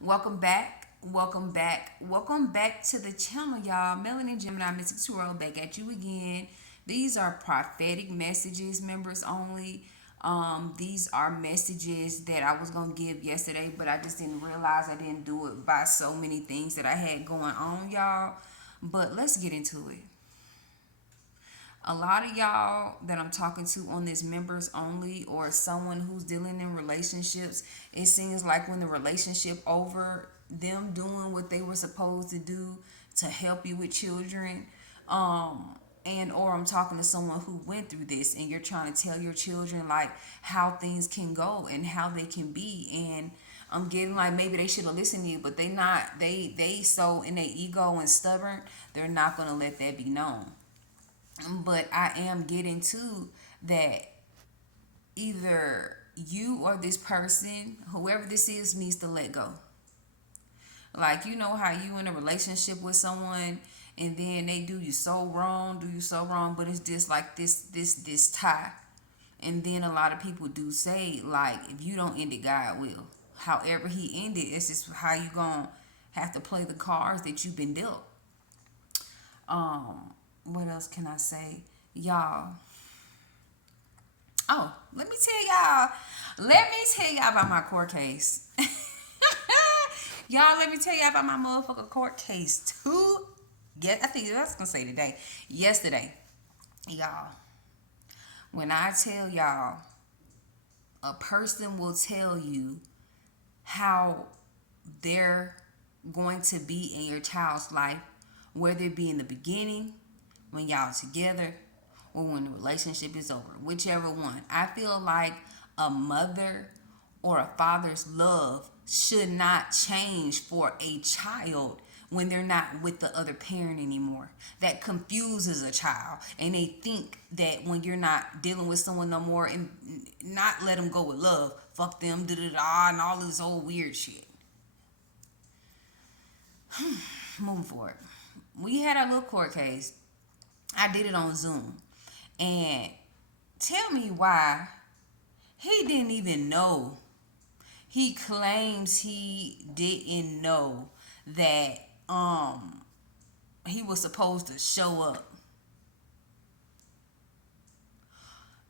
Welcome back. Welcome back. Welcome back to the channel, y'all. Melanin, Gemini, Mystic Twirl back at you again. These are prophetic messages, members only. These are messages that I was gonna give yesterday, but I just didn't realize I didn't do it by so many things that I had going on, y'all. But let's get into it. A lot of y'all that I'm talking to on this members only or someone who's dealing in relationships, it seems like when the relationship over, them doing what they were supposed to do to help you with children, and or I'm talking to someone who went through this and you're trying to tell your children like how things can go and how they can be, and I'm getting like maybe they should have listened to you, but they so in their ego and stubborn, they're not gonna let that be known. But I am getting to that either you or this person, whoever this is, needs to let go. Like, you know how you in a relationship with someone and then they do you so wrong, but it's just like this tie. And then a lot of people do say like if you don't end it, God will. However he ended, it's just how you gonna have to play the cards that you've been dealt. What else can I say? Y'all, oh, let me tell y'all about my court case. Y'all, let me tell y'all about my motherfucking court case too. Get, I think I was gonna say today. Yesterday. Y'all. When I tell y'all, a person will tell you how they're going to be in your child's life, whether it be in the beginning, when y'all together, or when the relationship is over, whichever one. I feel like a mother or a father's love should not change for a child when they're not with the other parent anymore. That confuses a child, and they think that when you're not dealing with someone no more, and not let them go with love, fuck them, da da da, and all this old weird shit. Moving forward, we had our little court case. I did it on Zoom, and tell me why he didn't even know. He claims he didn't know that he was supposed to show up.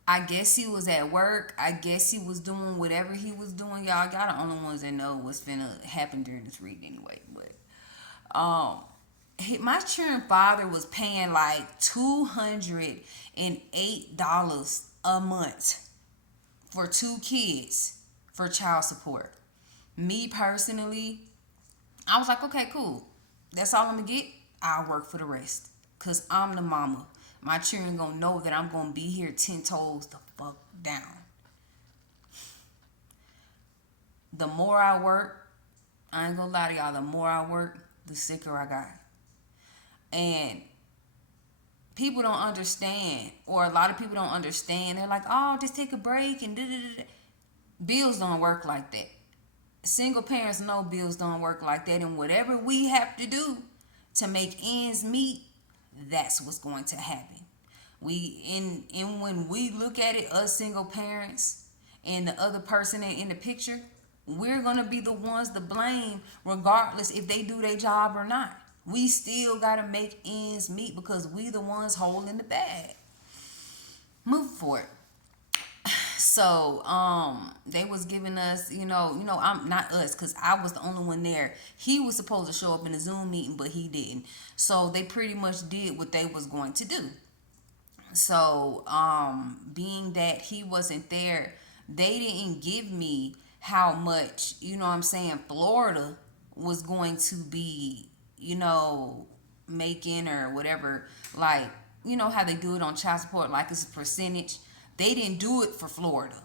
I guess he was at work. I guess he was doing whatever he was doing. Y'all the only ones that know what's finna happen during this reading anyway. But my children father was paying like $208 a month for two kids for child support. Me personally, I was like, okay, cool. That's all I'm gonna get. I'll work for the rest. Cause I'm the mama. My children gonna know that I'm gonna be here 10 toes the fuck down. The more I work, I ain't gonna lie to y'all, the more I work, the sicker I got. And people don't understand, or a lot of people don't understand. They're like, oh, just take a break and da da da. Bills don't work like that. Single parents know bills don't work like that, and whatever we have to do to make ends meet, that's what's going to happen. We in when we look at it, us single parents and the other person in the picture, we're gonna be the ones to blame regardless if they do their job or not. We still gotta make ends meet because we the ones holding the bag. Move forward. So they was giving us, I'm not us, because I was the only one there. He was supposed to show up in a Zoom meeting, but he didn't. So they pretty much did what they was going to do. So being that he wasn't there, they didn't give me how much, Florida was going to be, making or whatever. Like, how they do it on child support, like it's a percentage. They didn't do it for Florida.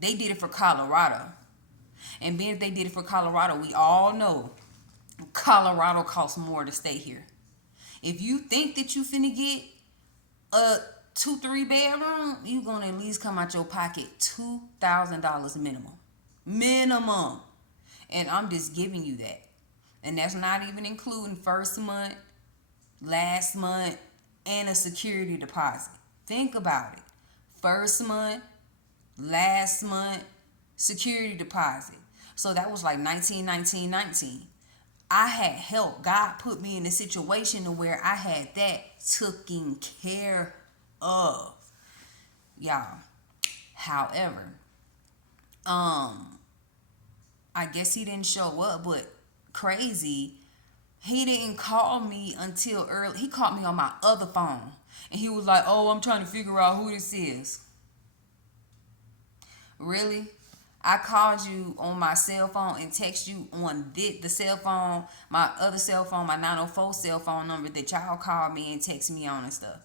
They did it for Colorado. And being that they did it for Colorado, we all know Colorado costs more to stay here. If you think that you finna get a 2-3 bedroom, you gonna at least come out your pocket $2,000 minimum. Minimum. And I'm just giving you that. And that's not even including first month, last month, and a security deposit. Think about it. First month, last month, security deposit. So that was like 19. I had help. God put me in a situation to where I had that taken care of, y'all. However, um, I guess he didn't show up, but crazy, he didn't call me until early. He called me on my other phone, and he was like, "Oh, I'm trying to figure out who this is." Really? I called you on my cell phone and text you on the cell phone, my other cell phone, my 904 cell phone number that y'all called me and text me on and stuff.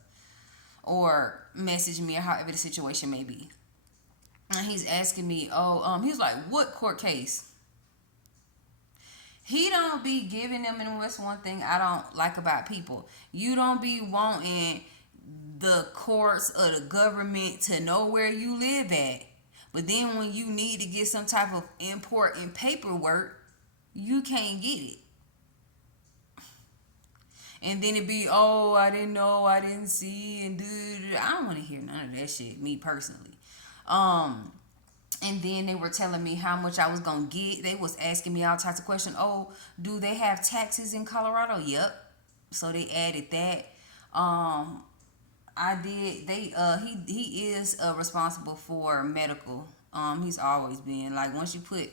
Or message me or however the situation may be. And he's asking me, he was like, what court case? He don't be giving them, and what's one thing I don't like about people. You don't be wanting the courts or the government to know where you live at. But then when you need to get some type of important paperwork, you can't get it. And then it be, oh, I didn't know, I didn't see, and I don't want to hear none of that shit, me personally. And then they were telling me how much I was gonna get. They was asking me all types of questions. Oh, do they have taxes in Colorado? Yep. So they added that. I did. He is responsible for medical. He's always been like, once you put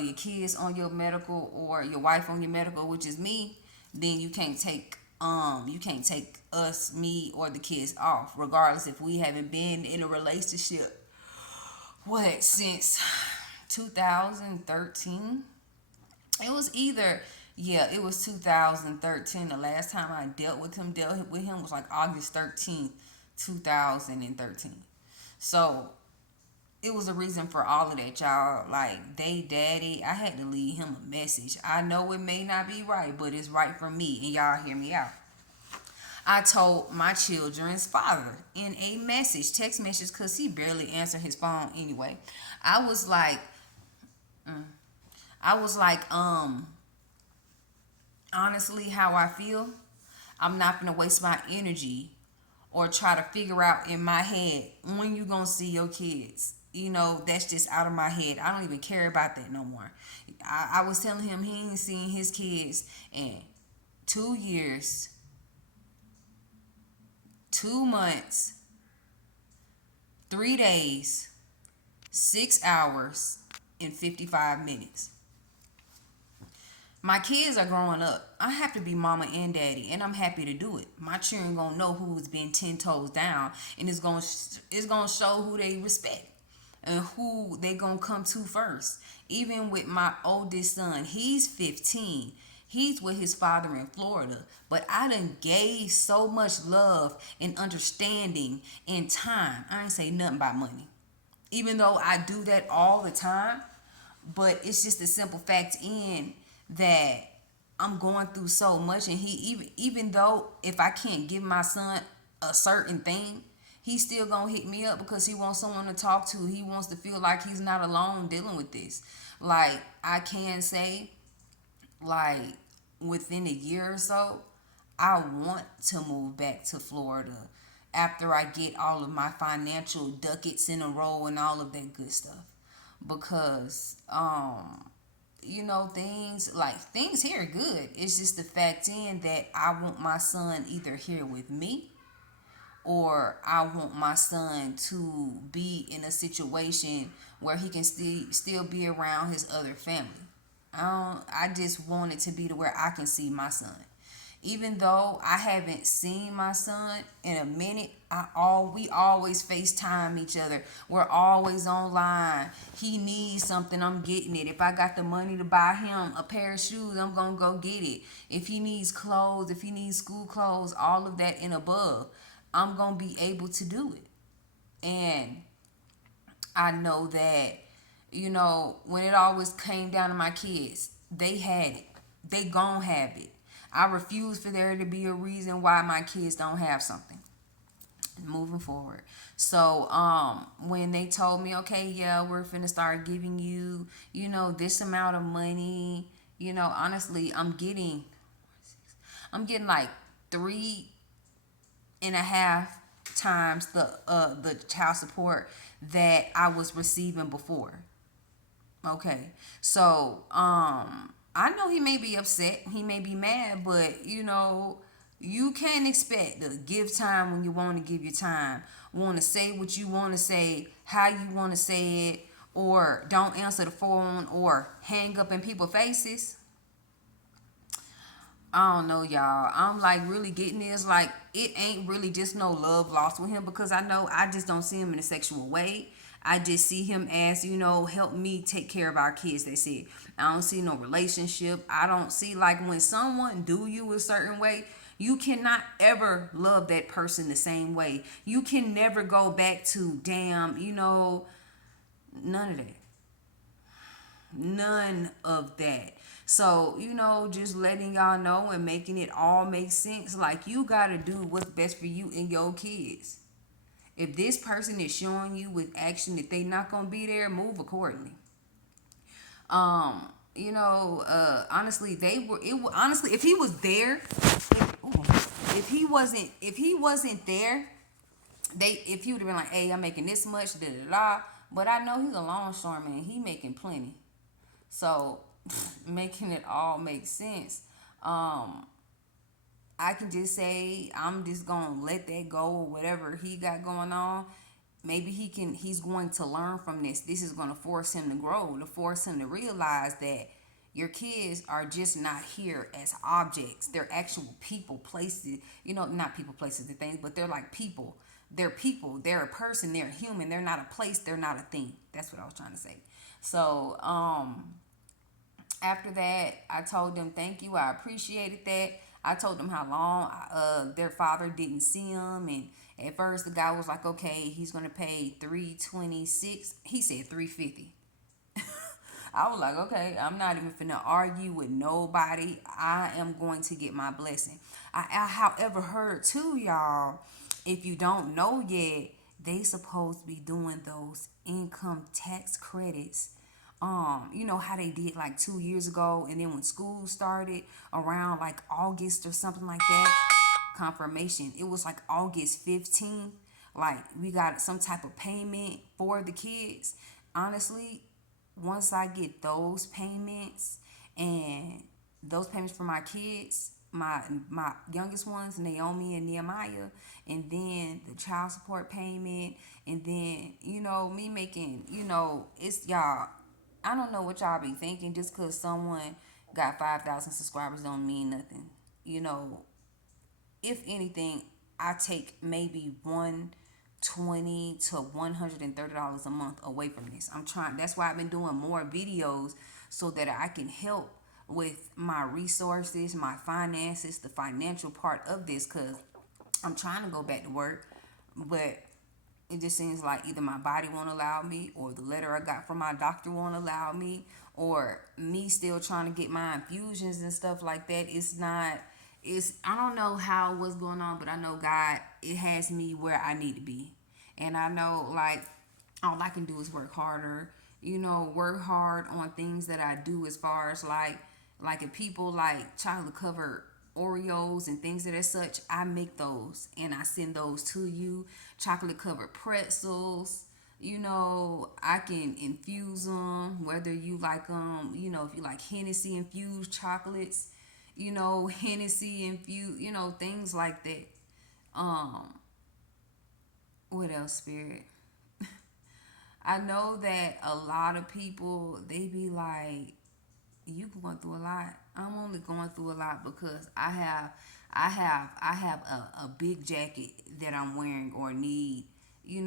your kids on your medical or your wife on your medical, which is me, then you can't take us, me, or the kids off, regardless if we haven't been in a relationship since 2013. It was either, yeah, it was 2013. The last time I dealt with him was like August 13th, 2013. So it was a reason for all of that, y'all. Like, daddy, I had to leave him a message. I know it may not be right, but it's right for me, and y'all hear me out. I told my children's father in a text message, because he barely answered his phone anyway. I was like, honestly, how I feel, I'm not gonna waste my energy or try to figure out in my head when you gonna see your kids. That's just out of my head. I don't even care about that no more. I was telling him he ain't seen his kids in 2 years, 2 months, 3 days, 6 hours, and 55 minutes. My kids are growing up. I have to be mama and daddy, and I'm happy to do it. My children gonna know who's been 10 toes down, and it's gonna show who they respect and who they gonna come to first. Even with my oldest son, he's 15. He's with his father in Florida, but I done gave so much love and understanding and time. I ain't say nothing about money, even though I do that all the time. But it's just a simple fact in that I'm going through so much, and he even though if I can't give my son a certain thing, he's still gonna hit me up because he wants someone to talk to. He wants to feel like he's not alone dealing with this. Like, I can say, like, within a year or so, I want to move back to Florida after I get all of my financial ducats in a row and all of that good stuff. Because things here are good. It's just the fact in that I want my son either here with me, or I want my son to be in a situation where he can still be around his other family. I just want it to be to where I can see my son. Even though I haven't seen my son in a minute, we always FaceTime each other. We're always online. He needs something, I'm getting it. If I got the money to buy him a pair of shoes, I'm gonna go get it. If he needs clothes, if he needs school clothes, all of that and above, I'm gonna be able to do it. And I know that, when it always came down to my kids, they had it. They gon' have it. I refuse for there to be a reason why my kids don't have something moving forward. So when they told me, okay, yeah, we're finna start giving you, this amount of money, honestly, I'm getting like 3.5 times the child support that I was receiving before. Okay. So, I know he may be upset, he may be mad, but you can't expect to give time when you want to give your time. Want to say what you want to say, how you want to say it, or don't answer the phone or hang up in people's faces. I don't know, y'all. I'm like really getting this. Like, it ain't really just no love lost with him because I know I just don't see him in a sexual way. I just see him as, help me take care of our kids. That's it. I don't see no relationship. I don't see like when someone do you a certain way, you cannot ever love that person the same way. You can never go back to damn, none of that. None of that. So, just letting y'all know and making it all make sense. Like, you got to do what's best for you and your kids. If this person is showing you with action that they not going to be there, move accordingly. Honestly, honestly, if he was there, if he wasn't there, if he would have been like, hey, I'm making this much, da da da. But I know he's a longshoreman. He making plenty. So, making it all make sense. Um, I can just say I'm just gonna let that go or whatever he got going on. Maybe he's going to learn from this. This is gonna force him to grow, to force him to realize that your kids are just not here as objects. They're actual people, places, not people, places, and things, but they're like people. They're people. They're a person. They're a human. They're not a place. They're not a thing. That's what I was trying to say. So, after that, I told them thank you. I appreciated that. I told them how long their father didn't see him, and at first the guy was like, "Okay, he's gonna pay 326." He said 350. I was like, "Okay, I'm not even finna argue with nobody. I am going to get my blessing." However, heard too, y'all. If you don't know yet, they supposed to be doing those income tax credits, you know how they did like 2 years ago, and then when school started around like August or something like that, confirmation, it was like August 15th, like we got some type of payment for the kids. Honestly, once I get those payments, and those payments for my kids, my youngest ones, Naomi and Nehemiah, and then the child support payment, and then me making, it's y'all. I don't know what y'all be thinking. Just because someone got 5,000 subscribers don't mean nothing. You know, if anything, I take maybe 120 to $130 a month away from this. I'm trying. That's why I've been doing more videos so that I can help with my resources, my finances, the financial part of this. Cause I'm trying to go back to work, but it just seems like either my body won't allow me, or the letter I got from my doctor won't allow me, or me still trying to get my infusions and stuff like that. It's I don't know what's going on, but I know God, it has me where I need to be. And I know, like, all I can do is work harder, work hard on things that I do, as far as like if people like chocolate covered Oreos and things of that such, I make those and I send those to you. Chocolate covered pretzels, I can infuse them, whether you like them, if you like Hennessy infused chocolates, Hennessy infused, things like that. Um, what else, Spirit? I know that a lot of people, they be like, you going through a lot. I'm only going through a lot because I have a big jacket that I'm wearing or need,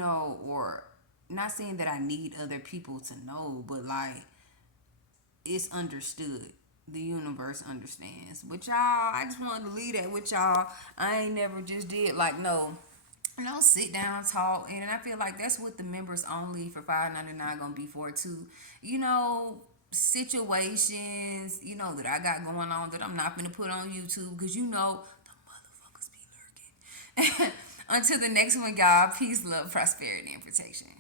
or not saying that I need other people to know, but like, it's understood. The universe understands. But y'all, I just wanted to leave that with y'all. I ain't never just did like sit down, talk, and I feel like that's what the members only for $5.99 gonna be for too. Situations, that I got going on that I'm not gonna put on YouTube because the motherfuckers be lurking. Until the next one, y'all. Peace, love, prosperity, and protection.